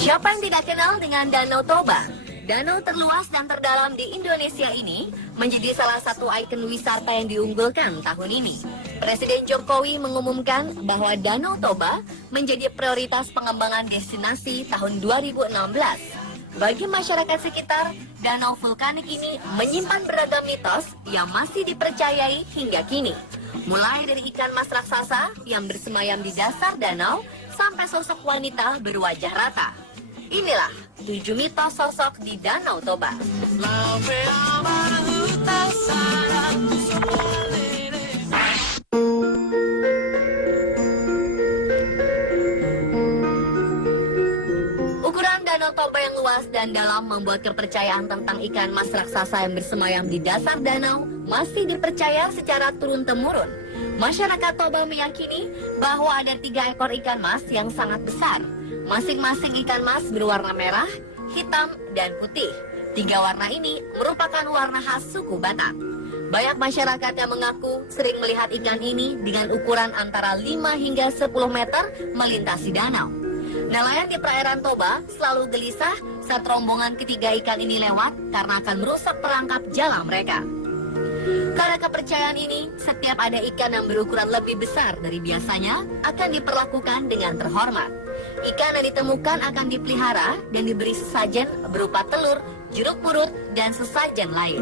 Siapa yang tidak kenal dengan Danau Toba? Danau terluas dan terdalam di Indonesia ini menjadi salah satu ikon wisata yang diunggulkan tahun ini. Presiden Jokowi mengumumkan bahwa Danau Toba menjadi prioritas pengembangan destinasi tahun 2016. Bagi masyarakat sekitar, danau vulkanik ini menyimpan beragam mitos yang masih dipercayai hingga kini. Mulai dari ikan mas raksasa yang bersemayam di dasar danau, sampai sosok wanita berwajah rata. Inilah 7 mitos sosok di Danau Toba. Ukuran Danau Toba yang luas dan dalam membuat kepercayaan tentang ikan mas raksasa yang bersemayam di dasar danau masih dipercaya secara turun-temurun. Masyarakat Toba meyakini bahwa ada 3 ekor ikan mas yang sangat besar. Masing-masing ikan mas berwarna merah, hitam, dan putih. 3 warna ini merupakan warna khas suku Batak. Banyak masyarakat yang mengaku sering melihat ikan ini dengan ukuran antara 5 hingga 10 meter melintasi danau. Nelayan di perairan Toba selalu gelisah saat rombongan ketiga ikan ini lewat karena akan merusak perangkap jala mereka. Karena kepercayaan ini, setiap ada ikan yang berukuran lebih besar dari biasanya akan diperlakukan dengan terhormat. Ikan yang ditemukan akan dipelihara dan diberi sesajen berupa telur, jeruk purut, dan sesajen lain.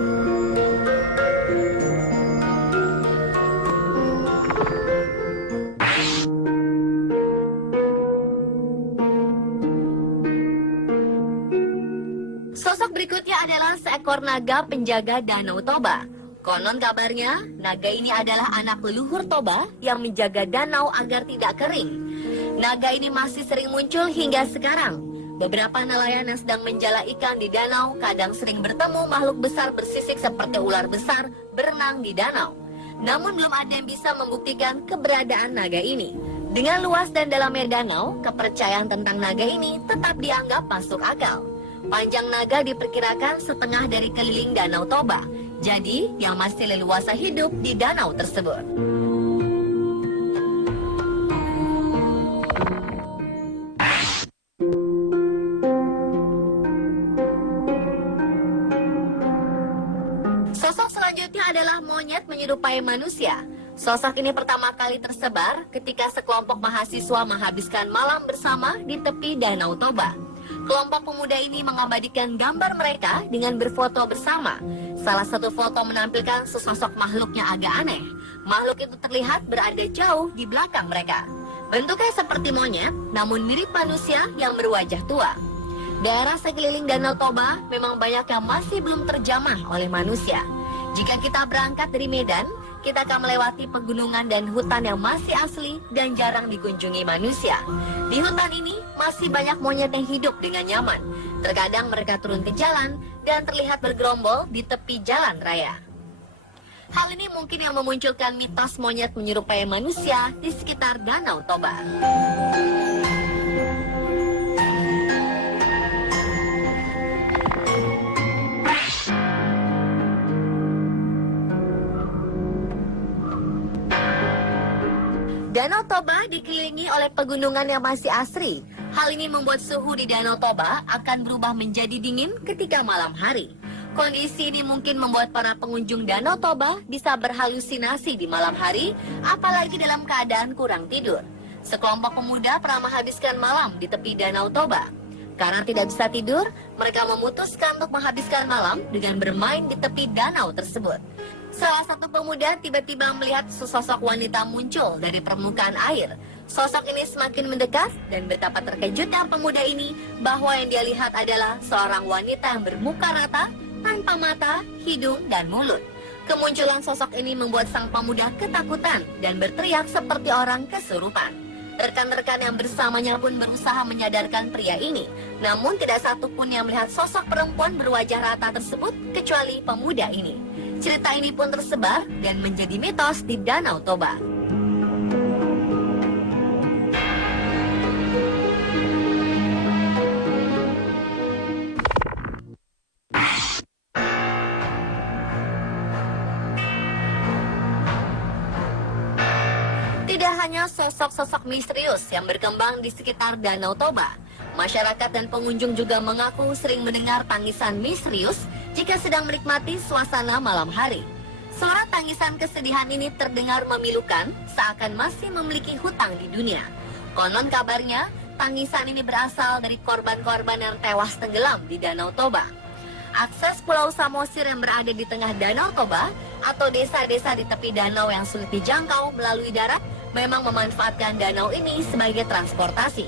Sosok berikutnya adalah seekor naga penjaga Danau Toba. Konon kabarnya, naga ini adalah anak leluhur Toba yang menjaga danau agar tidak kering. Naga ini masih sering muncul hingga sekarang. Beberapa nelayan yang sedang menjala ikan di danau kadang sering bertemu makhluk besar bersisik seperti ular besar berenang di danau. Namun belum ada yang bisa membuktikan keberadaan naga ini. Dengan luas dan dalamnya danau, kepercayaan tentang naga ini tetap dianggap masuk akal. Panjang naga diperkirakan setengah dari keliling Danau Toba. Jadi, yang masih leluasa hidup di danau tersebut. Sosok selanjutnya adalah monyet menyerupai manusia. Sosok ini pertama kali tersebar ketika sekelompok mahasiswa menghabiskan malam bersama di tepi Danau Toba. Kelompok pemuda ini mengabadikan gambar mereka dengan berfoto bersama. Salah satu foto menampilkan sesosok makhluk yang agak aneh. Makhluk itu terlihat berada jauh di belakang mereka. Bentuknya seperti monyet, namun mirip manusia yang berwajah tua. Daerah sekeliling Danau Toba memang banyak yang masih belum terjamah oleh manusia. Jika kita berangkat dari Medan, kita akan melewati pegunungan dan hutan yang masih asli dan jarang dikunjungi manusia. Di hutan ini masih banyak monyet yang hidup dengan nyaman. Terkadang mereka turun ke jalan dan terlihat bergerombol di tepi jalan raya. Hal ini mungkin yang memunculkan mitos monyet menyerupai manusia di sekitar Danau Toba. Danau Toba dikelilingi oleh pegunungan yang masih asri. Hal ini membuat suhu di Danau Toba akan berubah menjadi dingin ketika malam hari. Kondisi ini mungkin membuat para pengunjung Danau Toba bisa berhalusinasi di malam hari, apalagi dalam keadaan kurang tidur. Sekelompok pemuda pernah menghabiskan malam di tepi Danau Toba. Karena tidak bisa tidur, mereka memutuskan untuk menghabiskan malam dengan bermain di tepi danau tersebut. Salah satu pemuda tiba-tiba melihat sesosok wanita muncul dari permukaan air. Sosok ini semakin mendekat dan betapa terkejutnya pemuda ini bahwa yang dia lihat adalah seorang wanita yang bermuka rata, tanpa mata, hidung, dan mulut. Kemunculan sosok ini membuat sang pemuda ketakutan dan berteriak seperti orang kesurupan. Rekan-rekan yang bersamanya pun berusaha menyadarkan pria ini. Namun tidak satu pun yang melihat sosok perempuan berwajah rata tersebut kecuali pemuda ini. Cerita ini pun tersebar dan menjadi mitos di Danau Toba. Tidak hanya sosok-sosok misterius yang berkembang di sekitar Danau Toba, Masyarakat dan pengunjung juga mengaku sering mendengar tangisan misterius jika sedang menikmati suasana malam hari. Suara tangisan kesedihan ini terdengar memilukan, seakan masih memiliki hutang di dunia. Konon kabarnya, tangisan ini berasal dari korban-korban yang tewas tenggelam di Danau Toba. Akses Pulau Samosir yang berada di tengah Danau Toba atau desa-desa di tepi danau yang sulit dijangkau melalui darat memang memanfaatkan danau ini sebagai transportasi.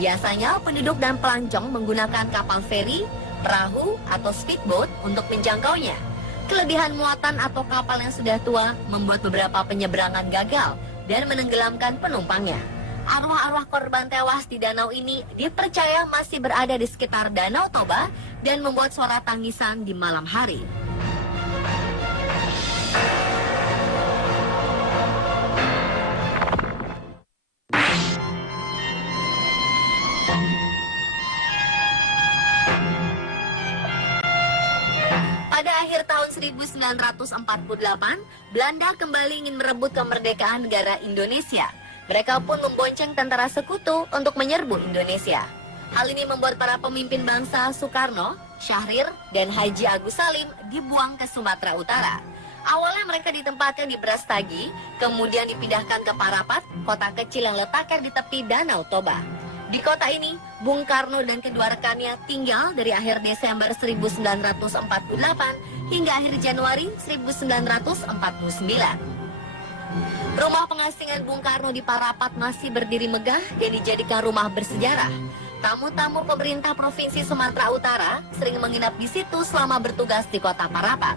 Biasanya penduduk dan pelancong menggunakan kapal feri, perahu, atau speedboat untuk menjangkaunya. Kelebihan muatan atau kapal yang sudah tua membuat beberapa penyeberangan gagal dan menenggelamkan penumpangnya. Arwah-arwah korban tewas di danau ini dipercaya masih berada di sekitar Danau Toba dan membuat suara tangisan di malam hari. Pada akhir tahun 1948, Belanda kembali ingin merebut kemerdekaan negara Indonesia. Mereka pun membonceng tentara sekutu untuk menyerbu Indonesia. Hal ini membuat para pemimpin bangsa Soekarno, Syahrir, dan Haji Agus Salim dibuang ke Sumatera Utara. Awalnya mereka ditempatkan di Brastagi, kemudian dipindahkan ke Parapat, kota kecil yang letaknya di tepi Danau Toba. Di kota ini, Bung Karno dan kedua rekannya tinggal dari akhir Desember 1948 hingga akhir Januari 1949. Rumah pengasingan Bung Karno di Parapat masih berdiri megah dan dijadikan rumah bersejarah. Tamu-tamu pemerintah Provinsi Sumatera Utara sering menginap di situ selama bertugas di kota Parapat.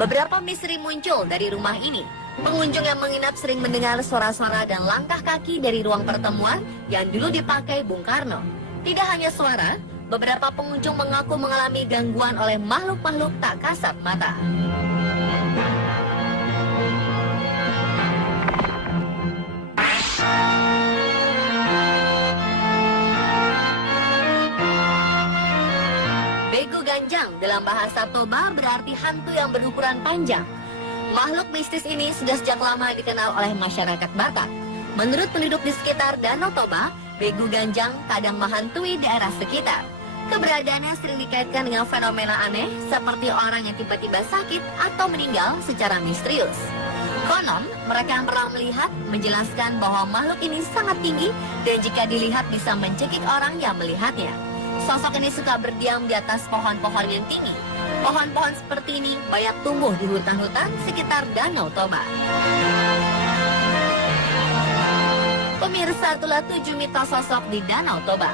Beberapa misteri muncul dari rumah ini. Pengunjung yang menginap sering mendengar suara-suara dan langkah kaki dari ruang pertemuan yang dulu dipakai Bung Karno. Tidak hanya suara, beberapa pengunjung mengaku mengalami gangguan oleh makhluk-makhluk tak kasat mata. Begu Ganjang dalam bahasa Toba berarti hantu yang berukuran panjang. Makhluk mistis ini sudah sejak lama dikenal oleh masyarakat Batak. Menurut penduduk di sekitar Danau Toba, Begu Ganjang kadang menghantui daerah sekitar. Keberadaannya sering dikaitkan dengan fenomena aneh seperti orang yang tiba-tiba sakit atau meninggal secara misterius. Konon, mereka yang pernah melihat menjelaskan bahwa makhluk ini sangat tinggi dan jika dilihat bisa mencekik orang yang melihatnya. Sosok ini suka berdiam di atas pohon-pohon yang tinggi. Pohon-pohon seperti ini banyak tumbuh di hutan-hutan sekitar Danau Toba. Pemirsa, itulah 7 mitos sosok di Danau Toba.